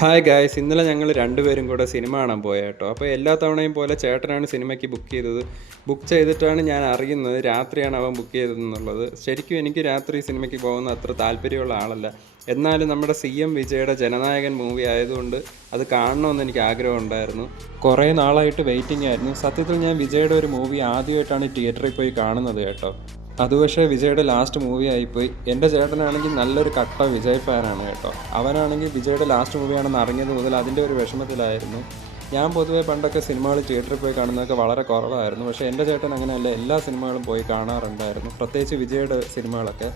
Hi guys, ഇന്നലെ ഞങ്ങൾ രണ്ടുപേരും കൂടെ സിനിമ കാണാൻ പോയ കേട്ടോ. അപ്പോൾ എല്ലാ തവണയും പോലെ ചേട്ടനാണ് സിനിമയ്ക്ക് ബുക്ക് ചെയ്തത്. ബുക്ക് ചെയ്തിട്ടാണ് ഞാൻ അറിയുന്നത് രാത്രിയാണ് അവൻ ബുക്ക് ചെയ്തതെന്നുള്ളത്. ശരിക്കും എനിക്ക് രാത്രി സിനിമയ്ക്ക് പോകുന്ന അത്ര താല്പര്യമുള്ള ആളല്ല. എന്നാലും നമ്മുടെ CM വിജയുടെ ജനനായകൻ മൂവി ആയതുകൊണ്ട് അത് കാണണമെന്ന് എനിക്ക് ആഗ്രഹം ഉണ്ടായിരുന്നു. കുറേ നാളായിട്ട് വെയിറ്റിംഗ് ആയിരുന്നു. സത്യത്തിൽ ഞാൻ വിജയുടെ ഒരു മൂവി ആദ്യമായിട്ടാണ് തിയേറ്ററിൽ പോയി കാണുന്നത് കേട്ടോ. അത് പക്ഷേ വിജയുടെ ലാസ്റ്റ് മൂവി ആയിപ്പോയി. എൻ്റെ ചേട്ടനാണെങ്കിൽ നല്ലൊരു കട്ട വിജയ് ഫാനാണ് കേട്ടോ. അവനാണെങ്കിൽ വിജയുടെ ലാസ്റ്റ് മൂവിയാണെന്ന് അറിഞ്ഞത് മുതൽ അതിൻ്റെ ഒരു വിഷമത്തിലായിരുന്നു. ഞാൻ പൊതുവേ പണ്ടൊക്കെ സിനിമകൾ തിയേറ്ററിൽ പോയി കാണുന്നതൊക്കെ വളരെ കുറവായിരുന്നു. പക്ഷേ എൻ്റെ ചേട്ടൻ അങ്ങനെയല്ല, എല്ലാ സിനിമകളും പോയി കാണാറുണ്ടായിരുന്നു, പ്രത്യേകിച്ച് വിജയുടെ സിനിമകളൊക്കെ.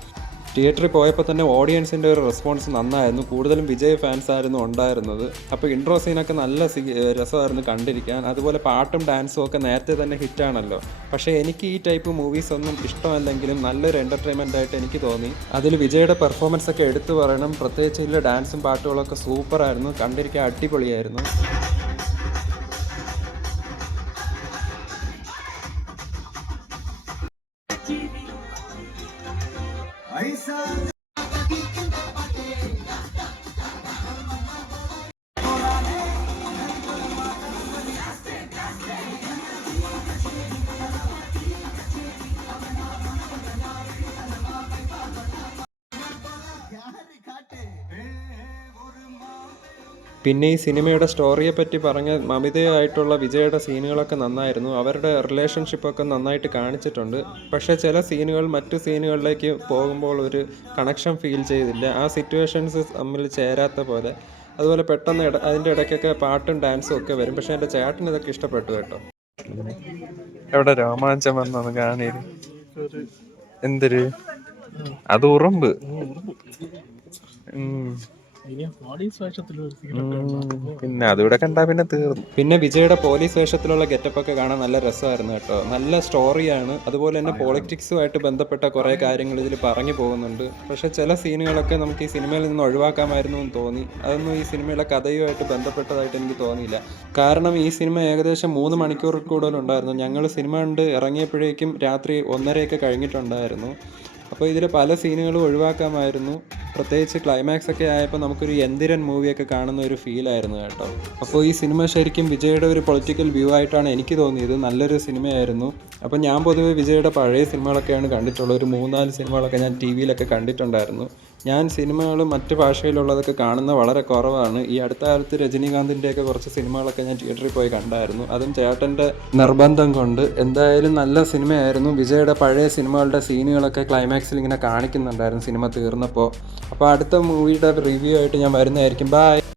തിയേറ്ററിൽ പോയപ്പോൾ തന്നെ ഓഡിയൻസിൻ്റെ ഒരു റെസ്പോൺസ് നന്നായിരുന്നു. കൂടുതലും വിജയ് ഫാൻസ് ആയിരുന്നു ഉണ്ടായിരുന്നത്. അപ്പോൾ ഇൻട്രോ സീനൊക്കെ നല്ല രസമായിരുന്നു കണ്ടിരിക്കാൻ. അതുപോലെ പാട്ടും ഡാൻസും ഒക്കെ നേരത്തെ തന്നെ ഹിറ്റാണല്ലോ. പക്ഷേ എനിക്ക് ഈ ടൈപ്പ് മൂവീസ് ഒന്നും ഇഷ്ടമല്ലെങ്കിലും നല്ലൊരു എൻ്റർടൈൻമെൻ്റ് ആയിട്ട് എനിക്ക് തോന്നി. അതിൽ വിജയുടെ പെർഫോമൻസ് ഒക്കെ എടുത്തു പറയണം. പ്രത്യേകിച്ച് ഇതിലെ ഡാൻസും പാട്ടുകളൊക്കെ സൂപ്പറായിരുന്നു, കണ്ടിരിക്കാൻ അടിപൊളിയായിരുന്നു. പിന്നെ ഈ സിനിമയുടെ സ്റ്റോറിയെ പറ്റി പറഞ്ഞ മമിതയായിട്ടുള്ള വിജയുടെ സീനുകളൊക്കെ നന്നായിരുന്നു. അവരുടെ റിലേഷൻഷിപ്പൊക്കെ നന്നായിട്ട് കാണിച്ചിട്ടുണ്ട്. പക്ഷേ ചില സീനുകൾ മറ്റു സീനുകളിലേക്ക് പോകുമ്പോൾ ഒരു കണക്ഷൻ ഫീൽ ചെയ്തില്ല. ആ സിറ്റുവേഷൻസ് തമ്മിൽ ചേരാത്ത പോലെ. അതുപോലെ പെട്ടെന്ന് അതിൻ്റെ ഇടയ്ക്കൊക്കെ പാട്ടും ഡാൻസും ഒക്കെ വരും. പക്ഷേ എൻ്റെ ചേട്ടന് ഇതൊക്കെ ഇഷ്ടപ്പെട്ടു കേട്ടോ. എവിടെ രോമാഞ്ചം വന്നു കാണീര് എന്തൊരു അത് ഉറുമ്പ്. പിന്നെ അതിവിടെ കണ്ടാ പിന്നെ തീർന്നു. പിന്നെ വിജയുടെ പോലീസ് വേഷത്തിലുള്ള ഗെറ്റപ്പൊക്കെ കാണാൻ നല്ല രസമായിരുന്നു കേട്ടോ. നല്ല സ്റ്റോറിയാണ്. അതുപോലെ തന്നെ പോളിറ്റിക്സുമായിട്ട് ബന്ധപ്പെട്ട കുറേ കാര്യങ്ങൾ ഇതിൽ പറഞ്ഞു പോകുന്നുണ്ട്. പക്ഷെ ചില സീനുകളൊക്കെ നമുക്ക് ഈ സിനിമയിൽ നിന്ന് ഒഴിവാക്കാമായിരുന്നു എന്ന് തോന്നി. അതൊന്നും ഈ സിനിമയുടെ കഥയുമായിട്ട് ബന്ധപ്പെട്ടതായിട്ട് എനിക്ക് തോന്നിയില്ല. കാരണം ഈ സിനിമ ഏകദേശം 3 മണിക്കൂറിൽ കൂടുതലുണ്ടായിരുന്നു. ഞങ്ങൾ സിനിമ കണ്ട് ഇറങ്ങിയപ്പോഴേക്കും രാത്രി 1:30 കഴിഞ്ഞിട്ടുണ്ടായിരുന്നു. അപ്പോൾ ഇതിൽ പല സീനുകളും ഒഴിവാക്കാമായിരുന്നു. പ്രത്യേകിച്ച് ക്ലൈമാക്സ് ഒക്കെ ആയപ്പോൾ നമുക്കൊരു യന്തിരൻ മൂവിയൊക്കെ കാണുന്ന ഒരു ഫീലായിരുന്നു കേട്ടോ. അപ്പോൾ ഈ സിനിമ ശരിക്കും വിജയുടെ ഒരു പൊളിറ്റിക്കൽ വ്യൂ ആയിട്ടാണ് എനിക്ക് തോന്നിയത്. നല്ലൊരു സിനിമയായിരുന്നു. അപ്പോൾ ഞാൻ പൊതുവെ വിജയുടെ പഴയ സിനിമകളൊക്കെയാണ് കണ്ടിട്ടുള്ളത്. ഒരു 3-4 സിനിമകളൊക്കെ ഞാൻ TV-യിലൊക്കെ കണ്ടിട്ടുണ്ടായിരുന്നു. ഞാൻ സിനിമകൾ മറ്റ് ഭാഷയിലുള്ളതൊക്കെ കാണുന്ന വളരെ കുറവാണ്. ഈ അടുത്ത കാലത്ത് രജനീകാന്തിൻ്റെയൊക്കെ കുറച്ച് സിനിമകളൊക്കെ ഞാൻ തിയേറ്ററിൽ പോയി കണ്ടായിരുന്നു, അതും ചേട്ടൻ്റെ നിർബന്ധം കൊണ്ട്. എന്തായാലും നല്ല സിനിമയായിരുന്നു. വിജയുടെ പഴയ സിനിമകളുടെ സീനുകളൊക്കെ ക്ലൈമാക്സിൽ ഇങ്ങനെ കാണിക്കുന്നുണ്ടായിരുന്നു സിനിമ തീർന്നപ്പോൾ. അപ്പോൾ അടുത്ത മൂവിയുടെ റിവ്യൂ ആയിട്ട് ഞാൻ വരുന്നതായിരിക്കും. ബൈ.